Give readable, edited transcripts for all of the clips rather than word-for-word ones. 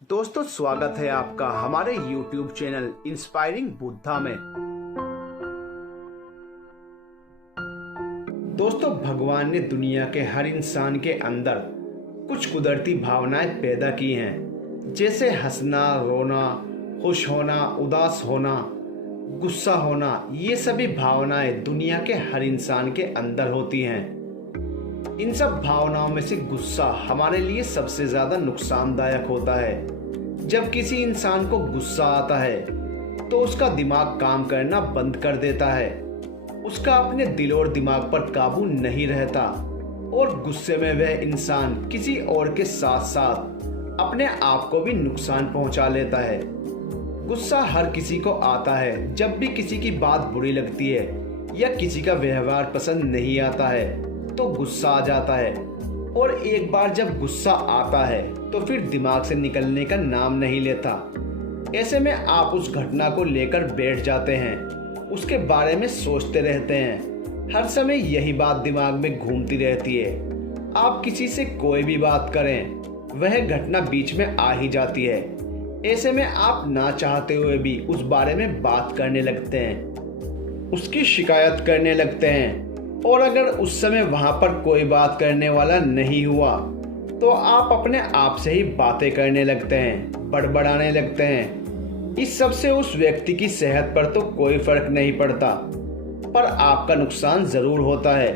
दोस्तों, स्वागत है आपका हमारे YouTube चैनल इंस्पायरिंग बुद्धा में। दोस्तों, भगवान ने दुनिया के हर इंसान के अंदर कुछ कुदरती भावनाएं पैदा की हैं, जैसे हंसना, रोना, खुश होना, उदास होना, गुस्सा होना। ये सभी भावनाएं दुनिया के हर इंसान के अंदर होती हैं। इन सब भावनाओं में से गुस्सा हमारे लिए सबसे ज्यादा नुकसानदायक होता है। जब किसी इंसान को गुस्सा आता है तो उसका दिमाग काम करना बंद कर देता है। उसका अपने दिल और दिमाग पर काबू नहीं रहता और गुस्से में वह इंसान किसी और के साथ साथ अपने आप को भी नुकसान पहुंचा लेता है। गुस्सा हर किसी को आता है। जब भी किसी की बात बुरी लगती है या किसी का व्यवहार पसंद नहीं आता है तो गुस्सा आ जाता है, और एक बार जब गुस्सा आता है तो फिर दिमाग से निकलने का नाम नहीं लेता। ऐसे में आप उस घटना को लेकर बैठ जाते हैं, उसके बारे में सोचते रहते हैं। हर समय यही बात दिमाग में घूमती रहती है। आप किसी से कोई भी बात करें, वह घटना बीच में आ ही जाती है। ऐसे में आप ना चाहते हुए भी उस बारे में बात करने लगते हैं, उसकी शिकायत करने लगते हैं। और अगर उस समय वहां पर कोई बात करने वाला नहीं हुआ तो आप अपने आप से ही बातें करने लगते हैं, बड़बड़ाने लगते हैं। इस सब से उस व्यक्ति की सेहत पर तो कोई फर्क नहीं पड़ता, पर आपका नुकसान जरूर होता है।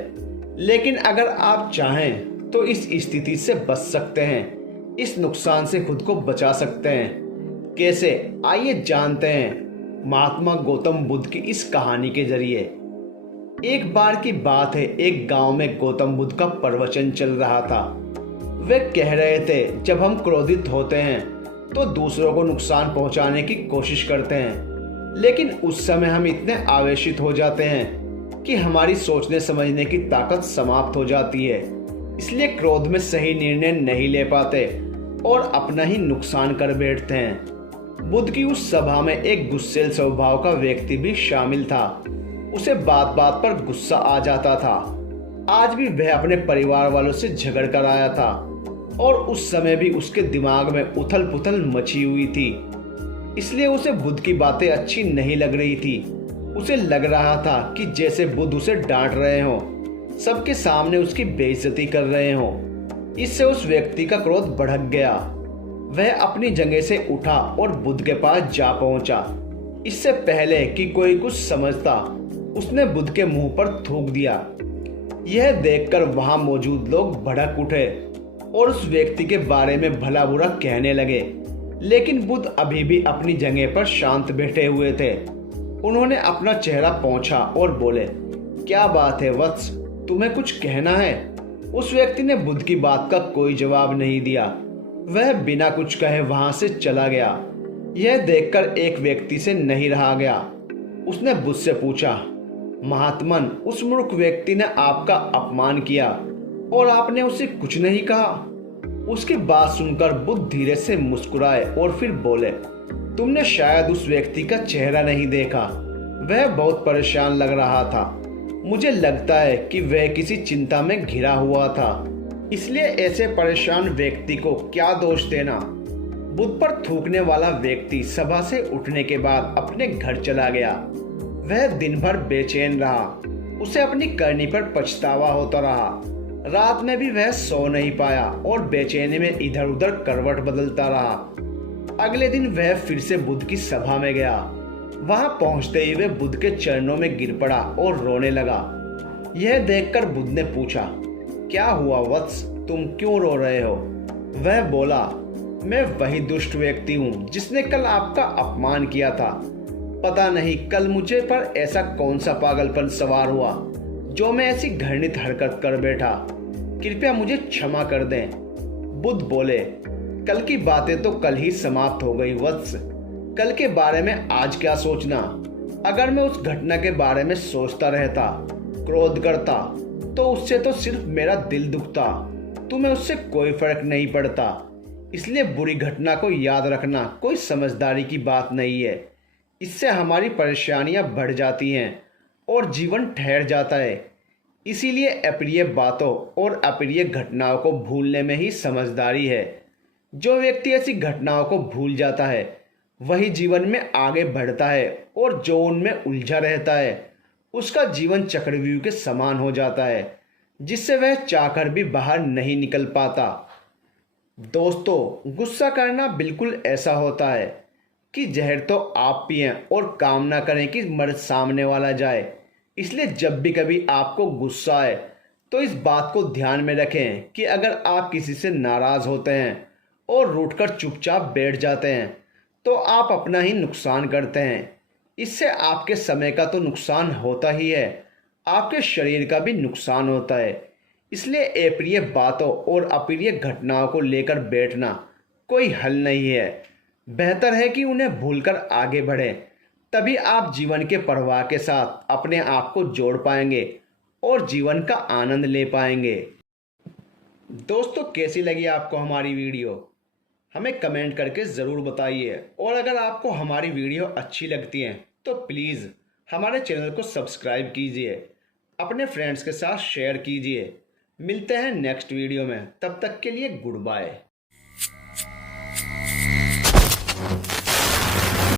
लेकिन अगर आप चाहें तो इस स्थिति से बच सकते हैं, इस नुकसान से खुद को बचा सकते हैं। कैसे, आइए जानते हैं महात्मा गौतम बुद्ध की इस कहानी के जरिए। एक बार की बात है, एक गांव में गौतम बुद्ध का प्रवचन चल रहा था। वे कह रहे थे, जब हम क्रोधित होते हैं तो दूसरों को नुकसान पहुंचाने की कोशिश करते हैं, लेकिन उस समय हम इतने आवेशित हो जाते हैं कि हमारी सोचने समझने की ताकत समाप्त हो जाती है। इसलिए क्रोध में सही निर्णय नहीं ले पाते और अपना ही नुकसान कर बैठते हैं। बुद्ध की उस सभा में एक गुस्सैल स्वभाव का व्यक्ति भी शामिल था। उसे बात बात पर गुस्सा आ जाता था। आज भी वह अपने परिवार वालों से झगड़ कर आया था और उस समय भी उसके दिमाग में उथल पुथल मची हुई थी। इसलिए उसे बुद्ध की बातें अच्छी नहीं लग रही थी। उसे लग रहा था कि जैसे बुद्ध उसे डांट रहे हो, सबके सामने उसकी बेइज्जती कर रहे हो। इससे उस व्यक्ति का क्रोध भड़क गया। वह अपनी जगह से उठा और बुद्ध के पास जा पहुंचा। इससे पहले कि कोई कुछ समझता, उसने बुद्ध के मुंह पर थूक दिया। यह देखकर वहां मौजूद लोग भड़क उठे और उस व्यक्ति के बारे में भला बुरा कहने लगे। लेकिन बुद्ध अभी भी अपनी जगह पर शांत बैठे हुए थे। उन्होंने अपना चेहरा पोंछा और बोले, क्या बात है वत्स, तुम्हें कुछ कहना है? उस व्यक्ति ने बुद्ध की बात का कोई जवाब नहीं दिया। वह बिना कुछ कहे वहां से चला गया। यह देखकर एक व्यक्ति से नहीं रहा गया। उसने बुद्ध से पूछा, महात्मन, उस मूर्ख व्यक्ति ने आपका अपमान किया और आपने उसे कुछ नहीं कहा। उसकी बात सुनकर बुद्ध धीरे से मुस्कुराए और फिर बोले, तुमने शायद उस व्यक्ति का चेहरा नहीं देखा। वह बहुत परेशान लग रहा था। मुझे लगता है कि वह किसी चिंता में घिरा हुआ था, इसलिए ऐसे परेशान व्यक्ति को क्या दोष देना। बुद्ध पर थूकने वाला व्यक्ति सभा से उठने के बाद अपने घर चला गया। वह दिन भर बेचैन रहा। उसे अपनी करनी पर पछतावा होता रहा। रात में भी वह सो नहीं पाया और बेचैनी में इधर उधर करवट बदलता रहा। अगले दिन वह फिर से बुद्ध की सभा में गया। वहां पहुंचते ही वह बुद्ध के चरणों में गिर पड़ा और रोने लगा। यह देखकर बुद्ध ने पूछा, क्या हुआ वत्स, तुम क्यों रो रहे हो? वह बोला, मैं वही दुष्ट व्यक्ति हूँ जिसने कल आपका अपमान किया था। पता नहीं कल मुझे पर ऐसा कौन सा पागलपन सवार हुआ जो मैं ऐसी घृणित हरकत कर बैठा। कृपया मुझे क्षमा कर दें। बुद्ध बोले, कल की बातें तो कल ही समाप्त हो गई वत्स। कल के बारे में आज क्या सोचना? अगर मैं उस घटना के बारे में सोचता रहता, क्रोध करता, तो उससे तो सिर्फ मेरा दिल दुखता। तुम्हें उससे कोई फर्क नहीं पड़ता। इसलिए बुरी घटना को याद रखना कोई समझदारी की बात नहीं है। इससे हमारी परेशानियां बढ़ जाती हैं और जीवन ठहर जाता है। इसीलिए अप्रिय बातों और अप्रिय घटनाओं को भूलने में ही समझदारी है। जो व्यक्ति ऐसी घटनाओं को भूल जाता है वही जीवन में आगे बढ़ता है, और जो उनमें उलझा रहता है उसका जीवन चक्रव्यूह के समान हो जाता है, जिससे वह चाहकर भी बाहर नहीं निकल पाता। दोस्तों, गुस्सा करना बिल्कुल ऐसा होता है कि जहर तो आप पिएं और काम ना करें कि मर सामने वाला जाए। इसलिए जब भी कभी आपको गुस्सा आए तो इस बात को ध्यान में रखें कि अगर आप किसी से नाराज़ होते हैं और रूठकर चुपचाप बैठ जाते हैं तो आप अपना ही नुकसान करते हैं। इससे आपके समय का तो नुकसान होता ही है, आपके शरीर का भी नुकसान होता है। इसलिए अप्रिय बातों और अप्रिय घटनाओं को लेकर बैठना कोई हल नहीं है। बेहतर है कि उन्हें भूलकर आगे बढ़ें, तभी आप जीवन के प्रवाह के साथ अपने आप को जोड़ पाएंगे और जीवन का आनंद ले पाएंगे। दोस्तों, कैसी लगी आपको हमारी वीडियो? हमें कमेंट करके ज़रूर बताइए, और अगर आपको हमारी वीडियो अच्छी लगती है तो प्लीज़ हमारे चैनल को सब्सक्राइब कीजिए, अपने फ्रेंड्स के साथ शेयर कीजिए। मिलते हैं नेक्स्ट वीडियो में, तब तक के लिए गुड बाय।